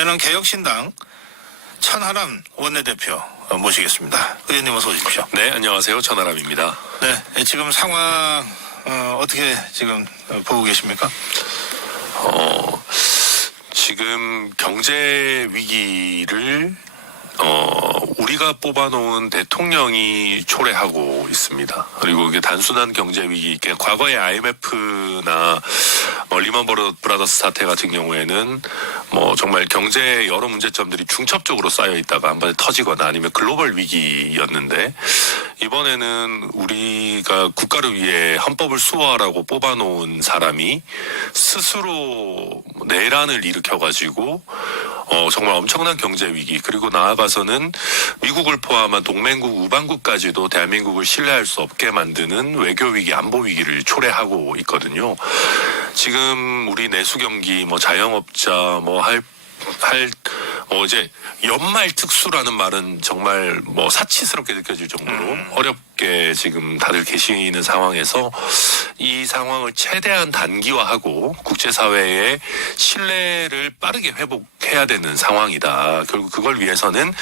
이번에는 개혁신당 천하람 원내대표 모시겠습니다. 의원님 어서 오십시오. 네, 안녕하세요. 천하람입니다. 네, 지금 상황 어떻게 지금 보고 계십니까? 지금 경제 위기를 우리가 뽑아놓은 대통령이 초래하고 있습니다. 그리고 이게 단순한 경제 위기, 과거의 IMF나 리먼 브라더스 사태 같은 경우에는 정말 경제 여러 문제점들이 중첩적으로 쌓여 있다가 한 번에 터지거나 아니면 글로벌 위기였는데, 이번에는 우리가 국가를 위해 헌법을 수호하라고 뽑아놓은 사람이 스스로 내란을 일으켜가지고 정말 엄청난 경제 위기, 그리고 나아가서는 미국을 포함한 동맹국, 우방국까지도 대한민국을 신뢰할 수 없게 만드는 외교 위기, 안보 위기를 초래하고 있거든요. 지금 우리 내수 경기, 자영업자, 이제 연말 특수라는 말은 정말 사치스럽게 느껴질 정도로 어렵게 지금 다들 계시는 상황에서 이 상황을 최대한 단기화하고 국제사회의 신뢰를 빠르게 회복해야 되는 상황이다. 결국 그걸 위해서는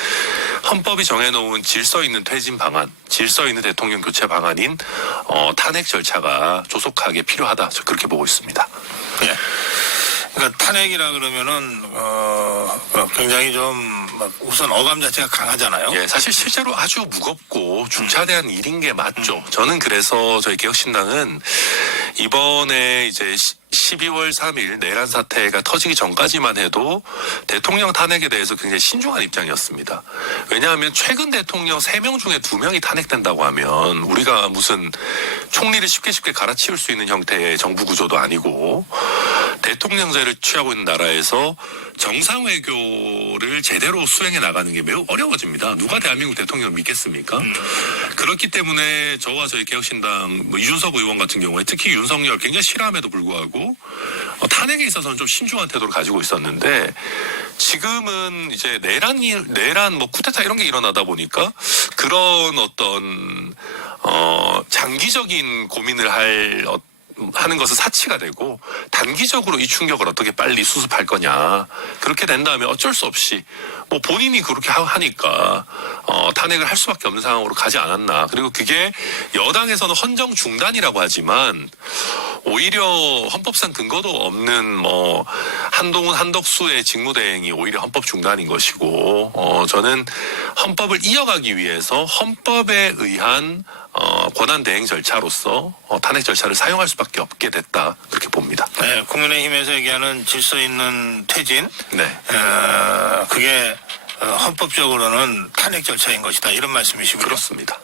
헌법이 정해놓은 질서 있는 퇴진 방안, 질서 있는 대통령 교체 방안인 탄핵 절차가 조속하게 필요하다. 저 그렇게 보고 있습니다. 네. 그러니까 탄핵이라 그러면은 굉장히 좀 우선 어감 자체가 강하잖아요. 예, 사실 실제로 아주 무겁고 중차대한 일인 게 맞죠. 저는 그래서 저희 개혁신당은 이번에 이제 12월 3일 내란 사태가 터지기 전까지만 해도 대통령 탄핵에 대해서 굉장히 신중한 입장이었습니다. 왜냐하면 최근 대통령 3명 중에 2명이 탄핵된다고 하면 우리가 무슨 총리를 쉽게 갈아치울 수 있는 형태의 정부 구조도 아니고, 대통령제를 취하고 있는 나라에서 정상 외교를 제대로 수행해 나가는 게 매우 어려워집니다. 누가 대한민국 대통령을 믿겠습니까? 그렇기 때문에 저와 저희 개혁신당 이준석 의원 같은 경우에 특히 윤석열 굉장히 싫어함에도 불구하고 탄핵에 있어서는 좀 신중한 태도를 가지고 있었는데, 지금은 이제 내란 쿠데타 이런 게 일어나다 보니까 그런 어떤 장기적인 고민을 하는 것은 사치가 되고, 단기적으로 이 충격을 어떻게 빨리 수습할 거냐, 그렇게 된 다음에 어쩔 수 없이 본인이 그렇게 하니까 탄핵을 할 수밖에 없는 상황으로 가지 않았나. 그리고 그게 여당에서는 헌정 중단이라고 하지만 오히려 헌법상 근거도 없는 한동훈, 한덕수의 직무대행이 오히려 헌법 중단인 것이고, 저는 헌법을 이어가기 위해서 헌법에 의한 권한 대행 절차로서 탄핵 절차를 사용할 수밖에 없게 됐다, 그렇게 봅니다. 네, 국민의힘에서 얘기하는 질서 있는 퇴진, 네, 그게 헌법적으로는 탄핵 절차인 것이다, 이런 말씀이시고요. 그렇습니다.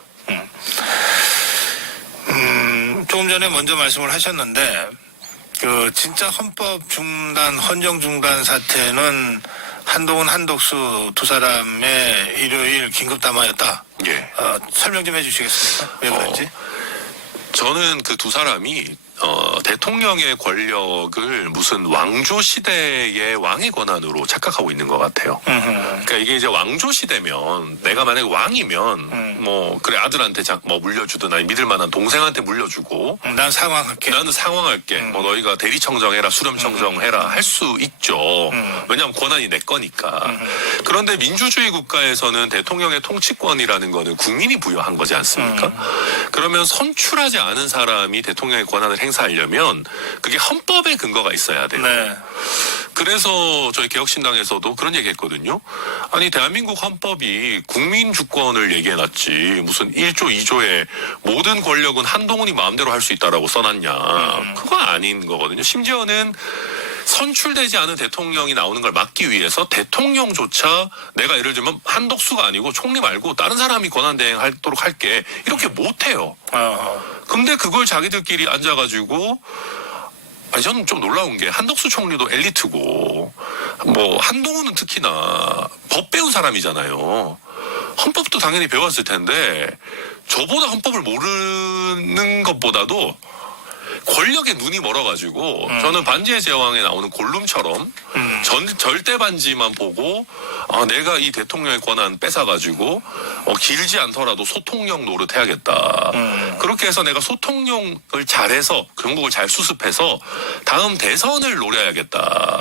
조금 전에 먼저 말씀을 하셨는데, 진짜 헌법 중단, 헌정 중단 사태는 한동훈, 한덕수 두 사람의 일요일 긴급 담화였다. 예. 설명 좀 해주시겠습니까? 왜 그런지? 저는 그 두 사람이 대통령의 권력을 무슨 왕조 시대의 왕의 권한으로 착각하고 있는 것 같아요. 그러니까 이게 이제 왕조 시대면, 내가 만약에 왕이면 그래, 아들한테 물려주든 아니 믿을 만한 동생한테 물려주고, 난 상황할게. 나는 상황할게. 너희가 대리청정해라, 수렴청정해라 할 수 있죠. 왜냐하면 권한이 내 거니까. 그런데 민주주의 국가에서는 대통령의 통치권이라는 거는 국민이 부여한 거지 않습니까? 그러면 선출하지 않은 사람이 대통령의 권한을 행사하려면 그게 헌법에 근거가 있어야 돼요. 네. 그래서 저희 개혁신당에서도 그런 얘기 했거든요. 아니, 대한민국 헌법이 국민 주권을 얘기해놨지 무슨 1조 2조에 모든 권력은 한동훈이 마음대로 할 수 있다라고 써놨냐. 그거 아닌 거거든요. 심지어는 선출되지 않은 대통령이 나오는 걸 막기 위해서 대통령조차 내가 예를 들면 한덕수가 아니고 총리 말고 다른 사람이 권한대행하도록 할게, 이렇게 못해요. 근데 그걸 자기들끼리 앉아가지고, 저는 좀 놀라운 게 한덕수 총리도 엘리트고 한동훈은 특히나 법 배운 사람이잖아요. 헌법도 당연히 배웠을 텐데 저보다 헌법을 모르는 것보다도 권력에 눈이 멀어가지고 저는 반지의 제왕에 나오는 골룸처럼 절대 반지만 보고 내가 이 대통령의 권한 뺏어가지고 길지 않더라도 소통령 노릇 해야겠다. 그렇게 해서 내가 소통령을 잘해서 경국을 잘 수습해서 다음 대선을 노려야겠다.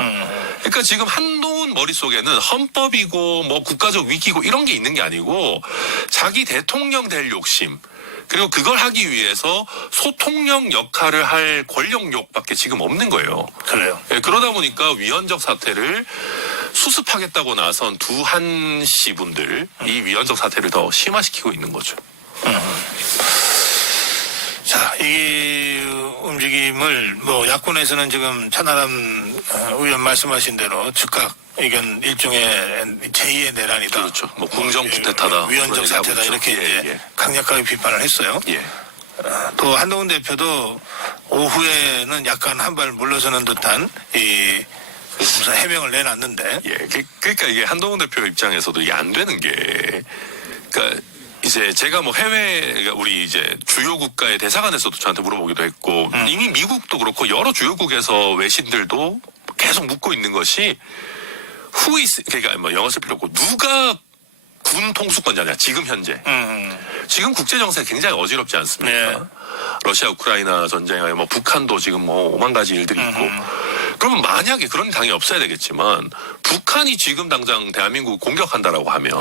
그러니까 지금 한동훈 사람 머릿속에는 헌법이고 뭐 국가적 위기고 이런 게 있는 게 아니고 자기 대통령 될 욕심 그리고 그걸 하기 위해서 소통령 역할을 할 권력욕밖에 지금 없는 거예요. 그래요. 예, 그러다 보니까 위헌적 사태를 수습하겠다고 나선 두한 씨 분들 이 위헌적 사태를 더 심화시키고 있는 거죠. 자, 이 움직임을 뭐 야권에서는 지금 천하람 의원 말씀하신 대로 즉각 의견 일종의 제2의 내란이다. 그렇죠. 뭐 궁정 쿠데타다. 위헌적 사태다 이렇게 이제 강력하게 비판을 했어요. 예. 또 한동훈 대표도 오후에는 약간 한 발 물러서는 듯한 이 무슨 해명을 내놨는데. 예. 그러니까 이게 한동훈 대표 입장에서도 이게 안 되는 게 그러니까 이제 제가 뭐 해외 우리 이제 주요 국가의 대사관에서도 저한테 물어보기도 했고 이미 미국도 그렇고 여러 주요국에서 외신들도 계속 묻고 있는 것이 그러니까 뭐 영어 쓸 필요 없고 누가 군 통수권자냐 지금 현재 지금 국제 정세 굉장히 어지럽지 않습니까? 네. 러시아 우크라이나 전쟁에 뭐 북한도 지금 뭐 오만 가지 일들이 있고 그러면 만약에 그런 당이 없어야 되겠지만 북한이 지금 당장 대한민국 공격한다라고 하면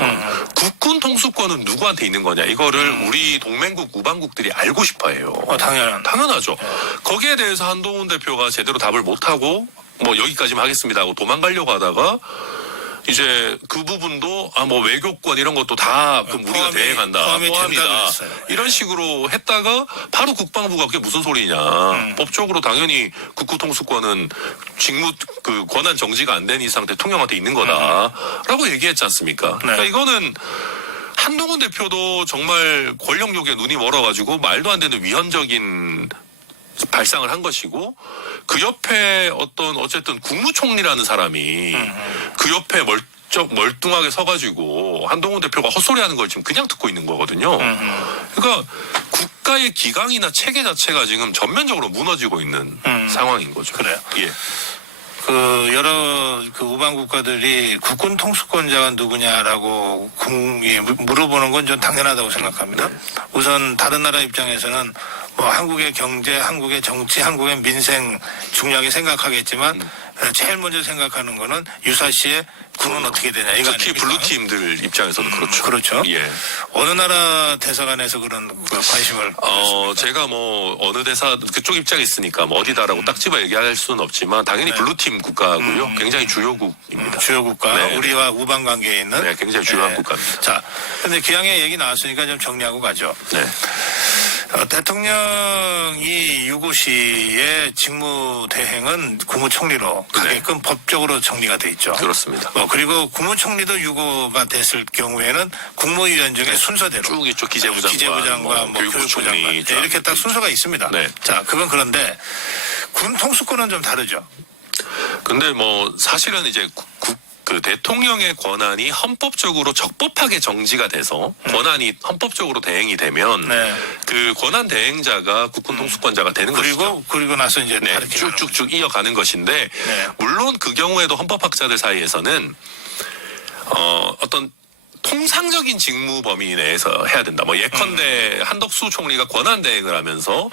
국군 통수권은 누구한테 있는 거냐 이거를 우리 동맹국 우방국들이 알고 싶어해요. 당연하죠. 거기에 대해서 한동훈 대표가 제대로 답을 못하고 뭐 여기까지만 하겠습니다 하고 도망가려고 하다가 이제 그 부분도 뭐 외교권 이런 것도 다 우리가 대행한다 포함이다 이런 식으로 했다가 바로 국방부가 그게 무슨 소리냐 법적으로 당연히 국구 통수권은 직무 그 권한 정지가 안 된 이상 대통령한테 있는 거다라고 얘기했지 않습니까? 그러니까 이거는 한동훈 대표도 정말 권력욕에 눈이 멀어가지고 말도 안 되는 위헌적인 발상을 한 것이고 그 옆에 어쨌든 국무총리라는 사람이 그 옆에 멀뚱하게 서가지고 한동훈 대표가 헛소리하는 걸 지금 그냥 듣고 있는 거거든요. 그러니까 국가의 기강이나 체계 자체가 지금 전면적으로 무너지고 있는 상황인 거죠. 그래요. 예. 여러 우방 국가들이 국군 통수권자가 누구냐라고 물어보는 건 좀 당연하다고 생각합니다. 우선 다른 나라 입장에서는 뭐 한국의 경제, 한국의 정치, 한국의 민생 중요하게 생각하겠지만 제일 먼저 생각하는 거는 유사시에 군은 어떻게 되냐 이거 특히 아닙니까? 블루팀들 입장에서도 그렇죠. 그렇죠. 예. 어느 나라 대사관에서 그런 관심을 제가 뭐 어느 대사 그쪽 입장에 있으니까 뭐 어디다라고 딱 집어 얘기할 수는 없지만 당연히 블루팀 국가고요. 굉장히 주요국입니다. 주요 국가, 네. 우리와 우방 관계에 있는 네, 굉장히 중요한 국가입니다. 자, 근데 기왕에 얘기 나왔으니까 좀 정리하고 가죠. 네. 대통령이 유고시의 직무 대행은 국무총리로 가게끔 법적으로 정리가 돼 있죠. 그렇습니다. 그리고 국무총리도 유고가 됐을 경우에는 국무위원 중에 순서대로 쭉 있죠. 기재부장과 뭐 교육부 장관 이렇게 딱 순서가 있습니다. 네. 자, 그건 그런데 군 통수권은 좀 다르죠. 근데 뭐 사실은 이제 그 대통령의 권한이 헌법적으로 적법하게 정지가 돼서 권한이 헌법적으로 대행이 되면 그 권한 대행자가 국군 통수권자가 되는 것이죠. 그리고 나서 이제 쭉쭉쭉 이어가는 것인데 물론 그 경우에도 헌법학자들 사이에서는 어떤 통상적인 직무 범위 내에서 해야 된다. 뭐 예컨대 한덕수 총리가 권한 대행을 하면서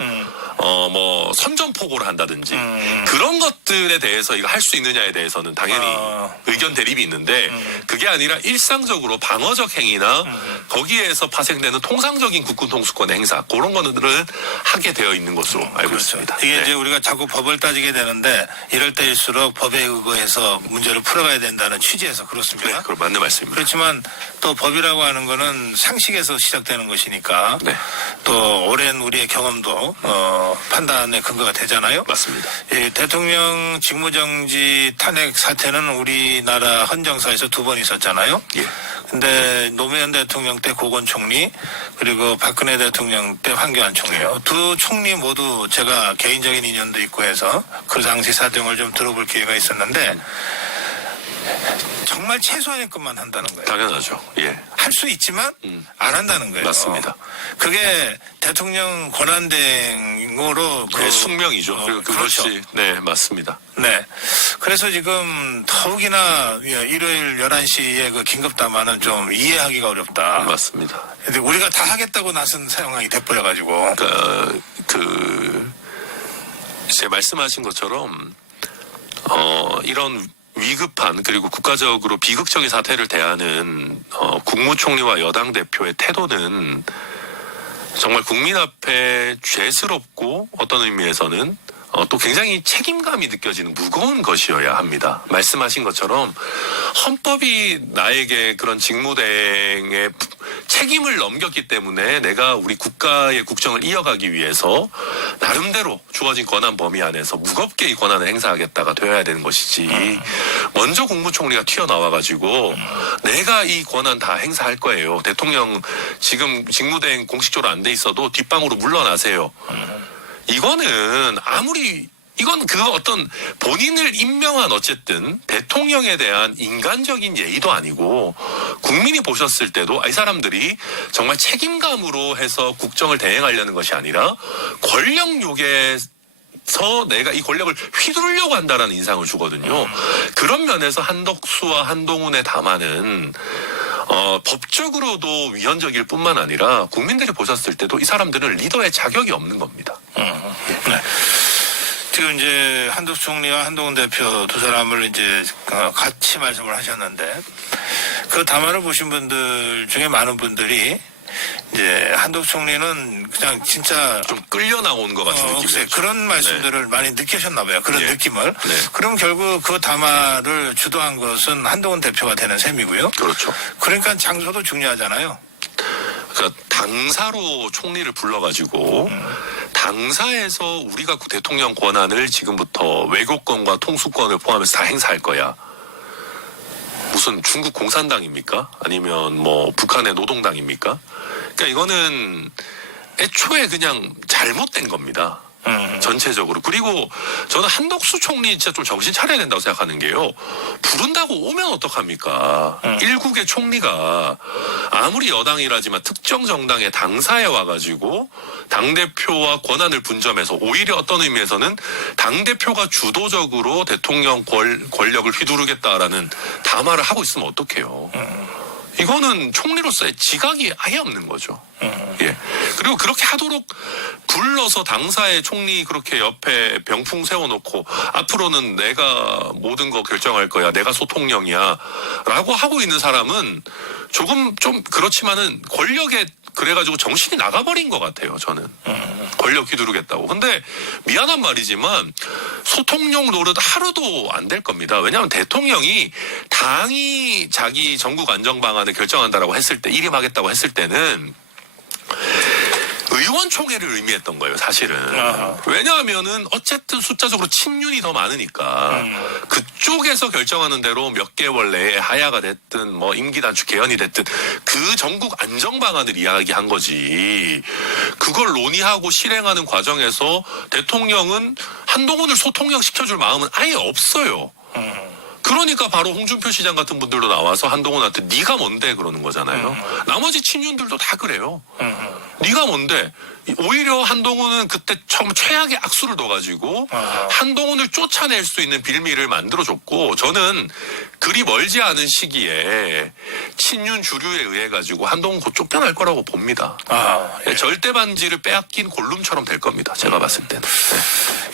뭐 선전포고를 한다든지 그런 것들에 대해서 이거 할 수 있느냐에 대해서는 당연히 의견 대립이 있는데 그게 아니라 일상적으로 방어적 행위나 거기에서 파생되는 통상적인 국군 통수권 행사 그런 거들은 하게 되어 있는 것으로 알고 있습니다. 이게 이제 우리가 자꾸 법을 따지게 되는데 이럴 때일수록 법에 의거해서 문제를 풀어가야 된다는 취지에서 그렇습니다. 네, 그럼 맞는 말씀입니다. 그렇지만 또 법이라고 하는 거는 상식에서 시작되는 것이니까 또 오랜 우리의 경험도 판단의 근거가 되잖아요. 맞습니다. 대통령 직무정지 탄핵 사태는 우리나라 헌정사에서 2번 있었잖아요. 예. 근데 노무현 대통령 때 고건 총리 그리고 박근혜 대통령 때 황교안 총리요. 두 총리 모두 제가 개인적인 인연도 있고 해서 그 당시 사정을 좀 들어볼 기회가 있었는데 정말 최소한의 것만 한다는 거예요. 당연하죠. 예. 할 수 있지만 안 한다는 거예요. 맞습니다. 그게 대통령 권한대행으로 숙명이죠. 그리고 그것이 그렇죠. 네, 맞습니다. 네. 그래서 지금 더욱이나 일요일 11시에 그 긴급담화는 좀 이해하기가 어렵다. 맞습니다. 근데 우리가 다 하겠다고 나선 상황이 돼버려가지고. 그러니까 제 말씀하신 것처럼 이런 위급한 그리고 국가적으로 비극적인 사태를 대하는 국무총리와 여당 대표의 태도는 정말 국민 앞에 죄스럽고 어떤 의미에서는 또 굉장히 책임감이 느껴지는 무거운 것이어야 합니다. 말씀하신 것처럼 헌법이 나에게 그런 직무대행의 책임을 넘겼기 때문에 내가 우리 국가의 국정을 이어가기 위해서 나름대로 주어진 권한 범위 안에서 무겁게 이 권한을 행사하겠다가 되어야 되는 것이지 먼저 국무총리가 튀어나와가지고 내가 이 권한 다 행사할 거예요. 대통령 지금 직무대행 공식적으로 안 돼 있어도 뒷방으로 물러나세요. 이거는 이건 그 어떤 본인을 임명한 어쨌든 대통령에 대한 인간적인 예의도 아니고 국민이 보셨을 때도 이 사람들이 정말 책임감으로 해서 국정을 대행하려는 것이 아니라 권력욕에서 내가 이 권력을 휘두르려고 한다라는 인상을 주거든요. 그런 면에서 한덕수와 한동훈의 담화는 법적으로도 위헌적일 뿐만 아니라 국민들이 보셨을 때도 이 사람들은 리더의 자격이 없는 겁니다. 네. 지금 이제 한덕수 총리와 한동훈 대표 두 사람을 이제 같이 말씀을 하셨는데 그 담화를 보신 분들 중에 많은 분들이 이제 한덕수 총리는 그냥 진짜 좀 끌려 나온 것 같은 느낌이죠. 그런 말씀들을 많이 느끼셨나 봐요. 그런 느낌을. 그럼 결국 그 담화를 주도한 것은 한동훈 대표가 되는 셈이고요. 그렇죠. 그러니까 장소도 중요하잖아요. 그러니까 당사로 총리를 불러가지고 당사에서 우리가 그 대통령 권한을 지금부터 외교권과 통수권을 포함해서 다 행사할 거야. 무슨 중국 공산당입니까? 아니면 뭐 북한의 노동당입니까? 그러니까 이거는 애초에 그냥 잘못된 겁니다. 전체적으로. 그리고 저는 한덕수 총리 진짜 좀 정신 차려야 된다고 생각하는 게요. 부른다고 오면 어떡합니까? 일국의 총리가 아무리 여당이라지만 특정 정당의 당사에 와가지고 당대표와 권한을 분점해서 오히려 어떤 의미에서는 당대표가 주도적으로 대통령 권력을 휘두르겠다라는 담화를 하고 있으면 어떡해요. 이거는 총리로서의 지각이 아예 없는 거죠. 예. 그리고 그렇게 하도록 불러서 당사의 총리 그렇게 옆에 병풍 세워놓고 앞으로는 내가 모든 거 결정할 거야. 내가 소통령이야. 라고 하고 있는 사람은 조금 좀 그렇지만은 권력에 그래가지고 정신이 나가버린 것 같아요. 저는. 권력 휘두르겠다고. 근데 미안한 말이지만 소통령 노릇 하루도 안 될 겁니다. 왜냐하면 대통령이 당이 자기 전국 안정 방안을 결정한다라고 했을 때 일임하겠다고 했을 때는 의원총회를 의미했던 거예요, 사실은. 왜냐하면은 어쨌든 숫자적으로 친윤이 더 많으니까 그쪽에서 결정하는 대로 몇 개월 내에 하야가 됐든 뭐 임기 단축 개헌이 됐든 그 전국 안정 방안을 이야기한 거지. 그걸 논의하고 실행하는 과정에서 대통령은 한동훈을 소통령 시켜줄 마음은 아예 없어요. 그러니까 바로 홍준표 시장 같은 분들도 나와서 한동훈한테 네가 뭔데 그러는 거잖아요. 나머지 친윤들도 다 그래요. 네가 뭔데? 오히려 한동훈은 그때 처음 최악의 악수를 둬가지고 한동훈을 쫓아낼 수 있는 빌미를 만들어줬고 저는 그리 멀지 않은 시기에 친윤 주류에 의해 가지고 한동훈 곧 쫓겨날 거라고 봅니다. 예. 절대 반지를 빼앗긴 골룸처럼 될 겁니다. 제가 봤을 때는.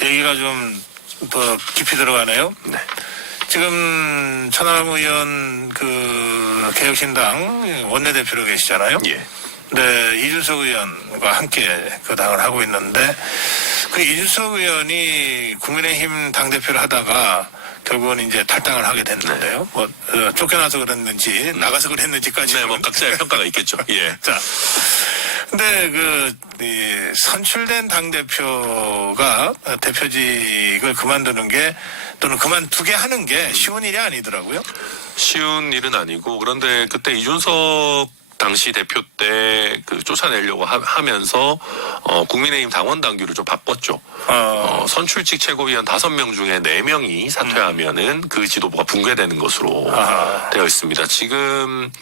네. 얘기가 좀 더 깊이 들어가네요. 네. 지금 천하람 의원 그 개혁신당 원내대표로 계시잖아요. 예. 네, 이준석 의원과 함께 그 당을 하고 있는데 그 이준석 의원이 국민의힘 당대표를 하다가 결국은 이제 탈당을 하게 됐는데요. 뭐 쫓겨나서 그랬는지 나가서 그랬는지까지. 네, 뭐 각자의 평가가 있겠죠. 예. 자, 근데 이 선출된 당 대표가 대표직을 그만두는 게 또는 그만두게 하는 게 쉬운 일이 아니더라고요. 쉬운 일은 아니고 그런데 그때 이준석 당시 대표 때 그 쫓아내려고 하면서 국민의힘 당원 당규를 좀 바꿨죠. 선출직 최고위원 5명 중에 4명이 사퇴하면은 그 지도부가 붕괴되는 것으로 되어 있습니다. 지금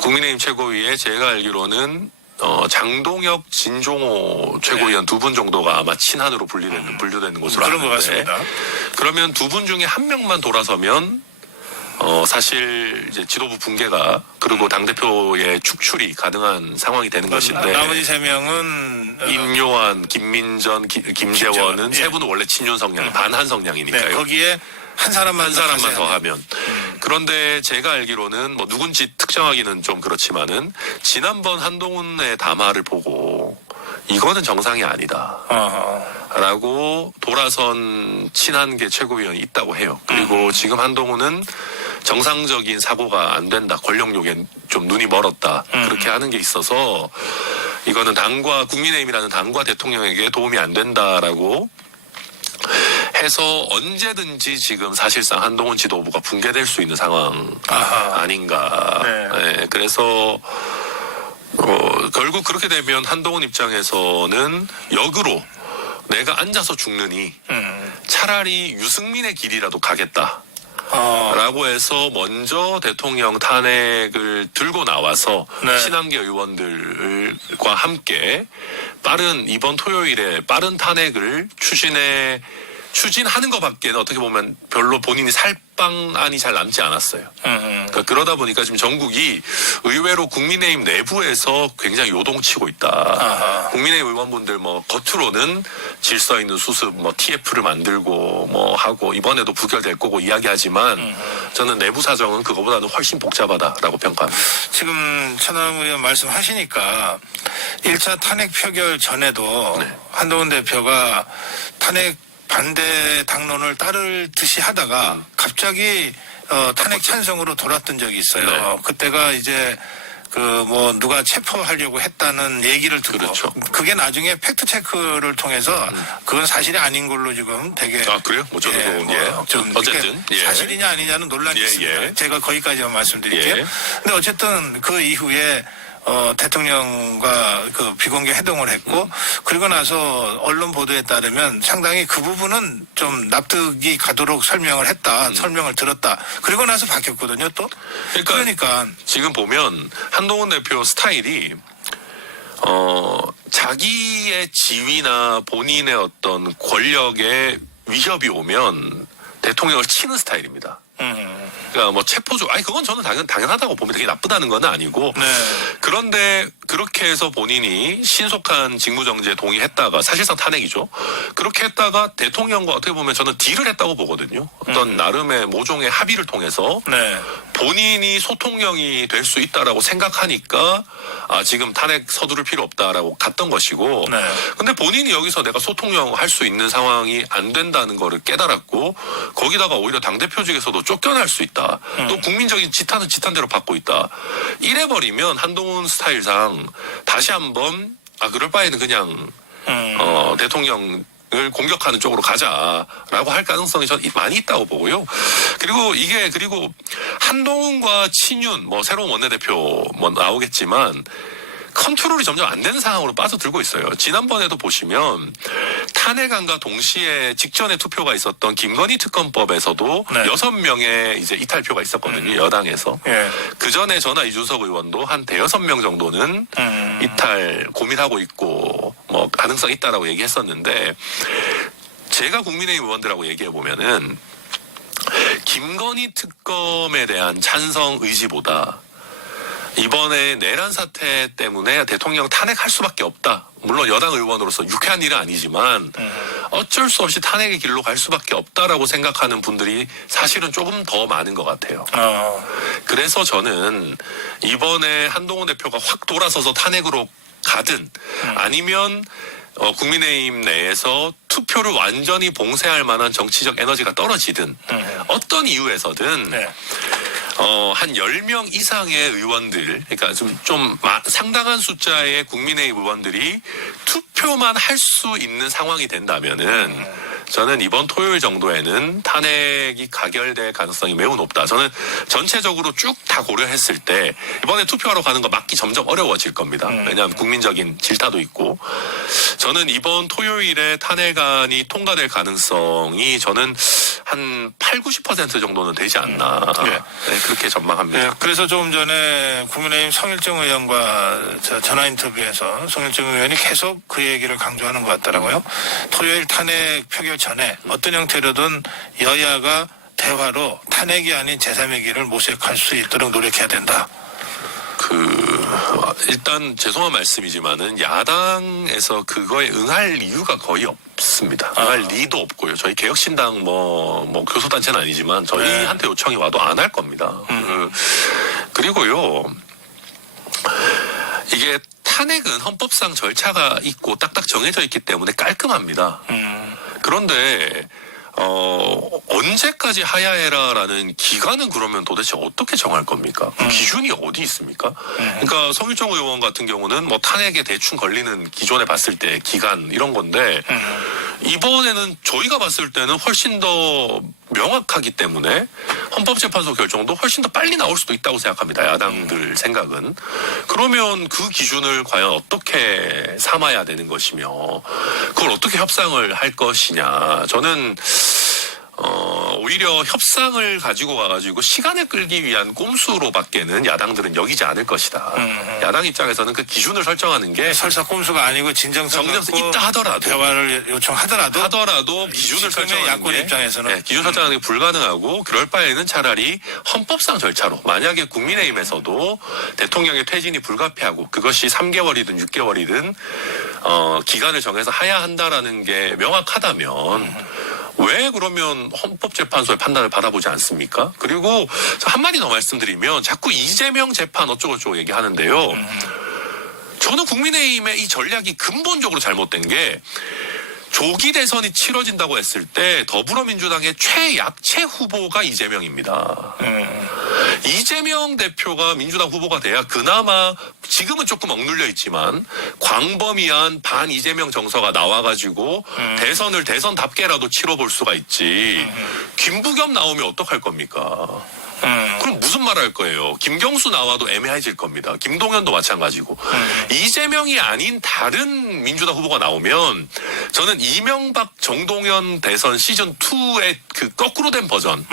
국민의힘 최고위에 제가 알기로는 장동혁, 진종호 최고위원 2분 정도가 아마 친한으로 분류되는 것으로 그런 것 아는데 같습니다. 그러면 2분 중에 1명만 돌아서면 사실 이제 지도부 붕괴가 그리고 당대표의 축출이 가능한 상황이 되는 것인데 나머지 3명은 임요한, 김민전, 김재원은 예. 세 분은 원래 친윤 성향, 반한 성향이니까요. 네, 거기에 한 사람만 더 하면. 그런데 제가 알기로는 뭐 누군지 특정하기는 좀 그렇지만은 지난번 한동훈의 담화를 보고 이거는 정상이 아니다. 라고 돌아선 친한계 최고위원이 있다고 해요. 그리고 지금 한동훈은 정상적인 사고가 안 된다. 권력욕에 좀 눈이 멀었다. 그렇게 하는 게 있어서 이거는 당과 국민의힘이라는 당과 대통령에게 도움이 안 된다라고 해서 언제든지 지금 사실상 한동훈 지도부가 붕괴될 수 있는 상황 아닌가. 네, 그래서 결국 그렇게 되면 한동훈 입장에서는 역으로 내가 앉아서 죽느니 차라리 유승민의 길이라도 가겠다. 라고 해서 먼저 대통령 탄핵을 들고 나와서 네. 친한계 의원들과 함께 이번 토요일에 빠른 탄핵을 추진하는 것밖에는 어떻게 보면 별로 본인이 살 방안이 잘 남지 않았어요. 그러니까 그러다 보니까 지금 전국이 의외로 국민의힘 내부에서 굉장히 요동치고 있다. 국민의힘 의원분들 뭐 겉으로는 질서 있는 수습, 뭐 TF를 만들고 뭐 하고 이번에도 부결될 거고 이야기하지만 저는 내부 사정은 그거보다는 훨씬 복잡하다라고 평가합니다. 지금 천하람 의원 말씀하시니까 1차 탄핵 표결 전에도 네. 한동훈 대표가 탄핵 반대 당론을 따를 듯이 하다가 갑자기 탄핵 찬성으로 돌았던 적이 있어요. 네. 그때가 이제 누가 체포하려고 했다는 얘기를 듣고 그렇죠. 그게 나중에 팩트 체크를 통해서 그건 사실이 아닌 걸로 지금 되게 그래요? 뭐 저도 좀 어쨌든 이게 사실이냐 아니냐는 논란이 있습니다. 제가 거기까지만 말씀드릴게요. 근데 어쨌든 그 이후에 대통령과 그 비공개 회동을 했고 그리고 나서 언론 보도에 따르면 상당히 그 부분은 좀 납득이 가도록 설명을 했다. 설명을 들었다. 그리고 나서 바뀌었거든요. 또. 그러니까 지금 보면 한동훈 대표 스타일이 자기의 지위나 본인의 어떤 권력에 위협이 오면 대통령을 치는 스타일입니다. 그러니까 뭐 체포조, 그건 저는 당연하다고 보면 되게 나쁘다는 건 아니고. 네. 그런데 그렇게 해서 본인이 신속한 직무정지에 동의했다가 사실상 탄핵이죠. 그렇게 했다가 대통령과 어떻게 보면 저는 딜을 했다고 보거든요. 어떤 나름의 모종의 합의를 통해서 네. 본인이 소통령이 될 수 있다라고 생각하니까 지금 탄핵 서두를 필요 없다라고 갔던 것이고. 네. 근데 본인이 여기서 내가 소통령 할 수 있는 상황이 안 된다는 거를 깨달았고 거기다가 오히려 당대표직에서도 쫓겨날 수 있다. 또 국민적인 지탄은 지탄대로 받고 있다. 이래버리면 한동훈 스타일상 다시 한번 그럴 바에는 그냥 대통령을 공격하는 쪽으로 가자라고 할 가능성이 저는 많이 있다고 보고요. 그리고 한동훈과 친윤 뭐 새로운 원내대표 뭐 나오겠지만 컨트롤이 점점 안 되는 상황으로 빠져들고 있어요. 지난번에도 보시면 탄핵안과 동시에 직전에 투표가 있었던 김건희 특검법에서도 네. 6명의 이제 이탈표가 있었거든요. 여당에서. 예. 그 전에 저나 이준석 의원도 한 대여섯 명 정도는 이탈 고민하고 있고 뭐 가능성 있다라고 얘기했었는데 제가 국민의힘 의원들하고 얘기해 보면은 김건희 특검에 대한 찬성 의지보다 이번에 내란 사태 때문에 대통령 탄핵할 수밖에 없다. 물론 여당 의원으로서 유쾌한 일은 아니지만 어쩔 수 없이 탄핵의 길로 갈 수밖에 없다라고 생각하는 분들이 사실은 조금 더 많은 것 같아요. 그래서 저는 이번에 한동훈 대표가 확 돌아서서 탄핵으로 가든 아니면 국민의힘 내에서 투표를 완전히 봉쇄할 만한 정치적 에너지가 떨어지든 어떤 이유에서든 네. 한 10명 이상의 의원들, 그러니까 좀 상당한 숫자의 국민의힘 의원들이 투표만 할 수 있는 상황이 된다면은 저는 이번 토요일 정도에는 탄핵이 가결될 가능성이 매우 높다. 저는 전체적으로 쭉 다 고려했을 때 이번에 투표하러 가는 거 막기 점점 어려워질 겁니다. 왜냐하면 국민적인 질타도 있고 저는 이번 토요일에 탄핵안이 통과될 가능성이 저는 한 80~90% 정도는 되지 않나. 네, 그렇게 전망합니다. 네, 그래서 조금 전에 국민의힘 성일정 의원과 전화 인터뷰에서 성일정 의원이 계속 그 얘기를 강조하는 것 같더라고요. 토요일 탄핵 표결 전에 어떤 형태로든 여야가 대화로 탄핵이 아닌 제3의 길을 모색할 수 있도록 노력해야 된다. 일단 죄송한 말씀이지만은 야당에서 그거에 응할 이유가 거의 없습니다. 응할 리도 없고요. 저희 개혁신당 뭐 교섭단체는 아니지만 저희한테 요청이 와도 안 할 겁니다. 그리고요. 이게 탄핵은 헌법상 절차가 있고 딱딱 정해져 있기 때문에 깔끔합니다. 그런데 언제까지 하야해라라는 기간은 그러면 도대체 어떻게 정할 겁니까? 그 기준이 어디 있습니까? 그러니까 성일종 의원 같은 경우는 뭐 탄핵에 대충 걸리는 기존에 봤을 때 기간 이런 건데 이번에는 저희가 봤을 때는 훨씬 더 명확하기 때문에 헌법재판소 결정도 훨씬 더 빨리 나올 수도 있다고 생각합니다. 야당들 생각은. 그러면 그 기준을 과연 어떻게 삼아야 되는 것이며 그걸 어떻게 협상을 할 것이냐. 저는 오히려 협상을 가지고 와가지고 시간을 끌기 위한 꼼수로밖에는 야당들은 여기지 않을 것이다. 야당 입장에서는 그 기준을 설정하는 게 설사 꼼수가 아니고 진정성 있다 하더라도 대화를 요청하더라도 기준을 지금의 설정하는 야권 게 입장에서는 기준 설정하는 게 불가능하고 그럴 바에는 차라리 헌법상 절차로 만약에 국민의힘에서도 대통령의 퇴진이 불가피하고 그것이 3개월이든 6개월이든 기간을 정해서 하야한다라는 게 명확하다면 왜 그러면 헌법재판소의 판단을 받아보지 않습니까? 그리고 한마디 더 말씀드리면 자꾸 이재명 재판 어쩌고저쩌고 얘기하는데요. 저는 국민의힘의 이 전략이 근본적으로 잘못된 게 조기 대선이 치러진다고 했을 때 더불어민주당의 최약체 후보가 이재명입니다. 이재명 대표가 민주당 후보가 돼야 그나마 지금은 조금 억눌려 있지만 광범위한 반 이재명 정서가 나와가지고 대선을 대선답게라도 치러볼 수가 있지. 김부겸 나오면 어떡할 겁니까? 그럼 무슨 말 할 거예요? 김경수 나와도 애매해질 겁니다. 김동연도 마찬가지고. 이재명이 아닌 다른 민주당 후보가 나오면 저는 이명박 정동연 대선 시즌2의 그 거꾸로 된 버전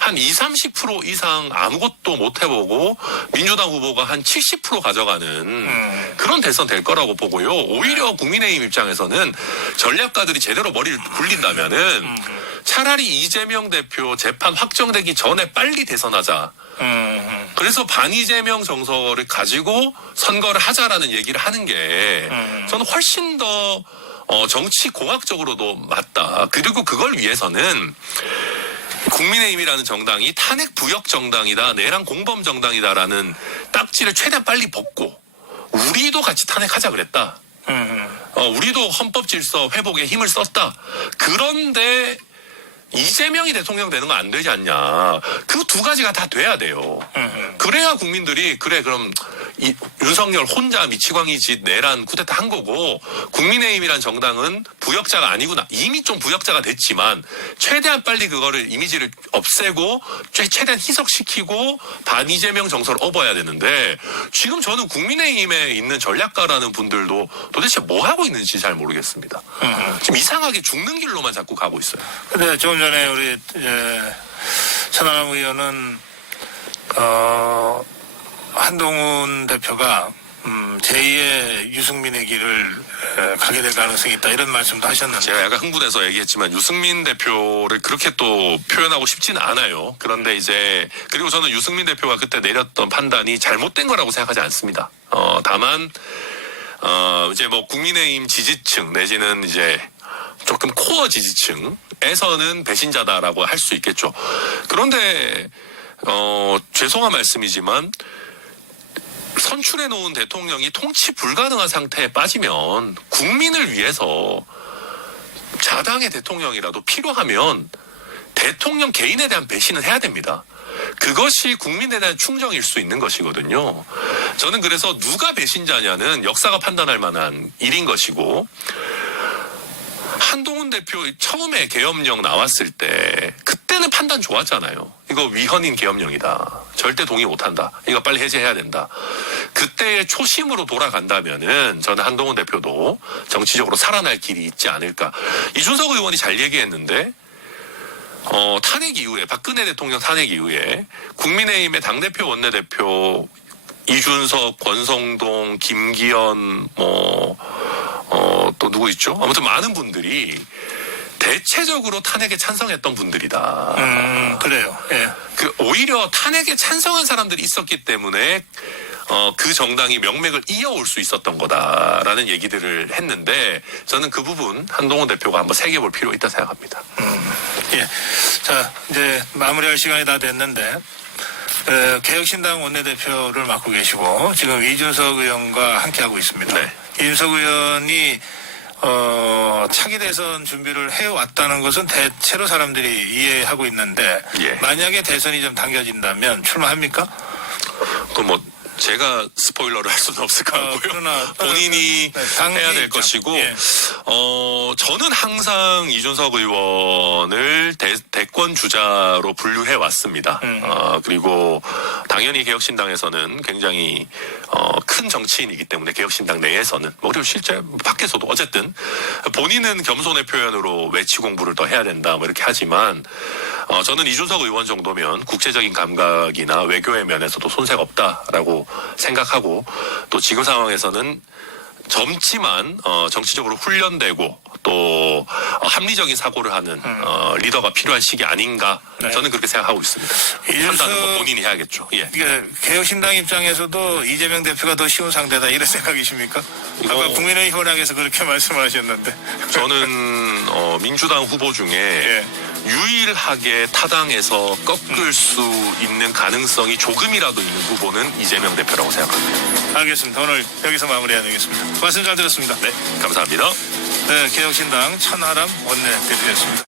한 20-30% 이상 아무것도 못 해보고 민주당 후보가 한 70% 가져가는 그런 대선 될 거라고 보고요. 오히려 국민의힘 입장에서는 전략가들이 제대로 머리를 굴린다면은 차라리 이재명 대표 재판 확정되기 전에 빨리 대선하자. 그래서 반이재명 정서를 가지고 선거를 하자라는 얘기를 하는 게 저는 훨씬 더 정치 공학적으로도 맞다. 그리고 그걸 위해서는 국민의힘이라는 정당이 탄핵 부역 정당이다, 내란 공범 정당이다라는 딱지를 최대한 빨리 벗고 우리도 같이 탄핵하자 그랬다. 우리도 헌법 질서 회복에 힘을 썼다. 그런데 이재명이 대통령 되는 거 안 되지 않냐. 그 두 가지가 다 돼야 돼요. 그래야 국민들이 그래 그럼 윤석열 혼자 미치광이짓 내란 쿠데타 한 거고 국민의힘이란 정당은 부역자가 아니구나. 이미 좀 부역자가 됐지만 최대한 빨리 그거를 이미지를 없애고 최대한 희석시키고 반이재명 정서를 업어야 되는데 지금 저는 국민의힘에 있는 전략가라는 분들도 도대체 뭐 하고 있는지 잘 모르겠습니다. 지금 이상하게 죽는 길로만 자꾸 가고 있어요. 근데 조금 전에 우리 천하람 의원은 한동훈 대표가 제2의 유승민의 길을 가게 될 가능성이 있다 이런 말씀도 하셨는데 제가 약간 흥분해서 얘기했지만 유승민 대표를 그렇게 또 표현하고 싶지는 않아요. 그런데 이제 그리고 저는 유승민 대표가 그때 내렸던 판단이 잘못된 거라고 생각하지 않습니다. 다만 이제 뭐 국민의힘 지지층 내지는 이제 조금 코어 지지층에서는 배신자다라고 할 수 있겠죠. 그런데 죄송한 말씀이지만 선출해 놓은 대통령이 통치 불가능한 상태에 빠지면 국민을 위해서 자당의 대통령이라도 필요하면 대통령 개인에 대한 배신은 해야 됩니다. 그것이 국민에 대한 충정일 수 있는 것이거든요. 저는 그래서 누가 배신자냐는 역사가 판단할 만한 일인 것이고 한동훈 대표 처음에 계엄령 나왔을 때 그때는 판단 좋았잖아요. 이거 위헌인 계엄령이다. 절대 동의 못한다. 이거 빨리 해제해야 된다. 그때의 초심으로 돌아간다면은 저는 한동훈 대표도 정치적으로 살아날 길이 있지 않을까. 이준석 의원이 잘 얘기했는데 탄핵 이후에 박근혜 대통령 탄핵 이후에 국민의힘의 당대표 원내대표 이준석, 권성동, 김기현 또 누구 있죠? 아무튼 많은 분들이 대체적으로 탄핵에 찬성했던 분들이다. 그래요. 예. 오히려 탄핵에 찬성한 사람들이 있었기 때문에 그 정당이 명맥을 이어올 수 있었던 거다라는 얘기들을 했는데 저는 그 부분 한동훈 대표가 한번 새겨볼 필요가 있다 생각합니다. 예. 자, 이제 마무리할 시간이 다 됐는데, 개혁신당 원내대표를 맡고 계시고, 지금 이준석 의원과 함께하고 있습니다. 네. 이준석 의원이, 차기 대선 준비를 해왔다는 것은 대체로 사람들이 이해하고 있는데, 예. 만약에 대선이 좀 당겨진다면 출마합니까? 제가 스포일러를 할 수는 없을 것 같고요. 그러나 본인이 당의 해야 될 입장. 것이고, 예. 저는 항상 이준석 의원을 대권 주자로 분류해 왔습니다. 그리고 당연히 개혁신당에서는 굉장히 큰 정치인이기 때문에 개혁신당 내에서는 그리고 실제 밖에서도 어쨌든 본인은 겸손의 표현으로 외치 공부를 더 해야 된다 뭐 이렇게 하지만 저는 이준석 의원 정도면 국제적인 감각이나 외교의 면에서도 손색 없다라고 생각하고 또 지금 상황에서는 젊지만 정치적으로 훈련되고 또 합리적인 사고를 하는 리더가 필요한 시기 아닌가 네. 저는 그렇게 생각하고 있습니다. 판단은 뭐 본인이 해야겠죠. 예. 이게 개혁신당 입장에서도 이재명 대표가 더 쉬운 상대다 이런 생각이십니까? 아까 국민의힘 현황에서 그렇게 말씀하셨는데. 저는 민주당 후보 중에 예. 유일하게 타당에서 꺾을 수 있는 가능성이 조금이라도 있는 후보는 이재명 대표라고 생각합니다. 알겠습니다. 오늘 여기서 마무리해야 되겠습니다. 말씀 잘 들었습니다. 네, 감사합니다. 네, 개혁신당 천하람 원내대표였습니다.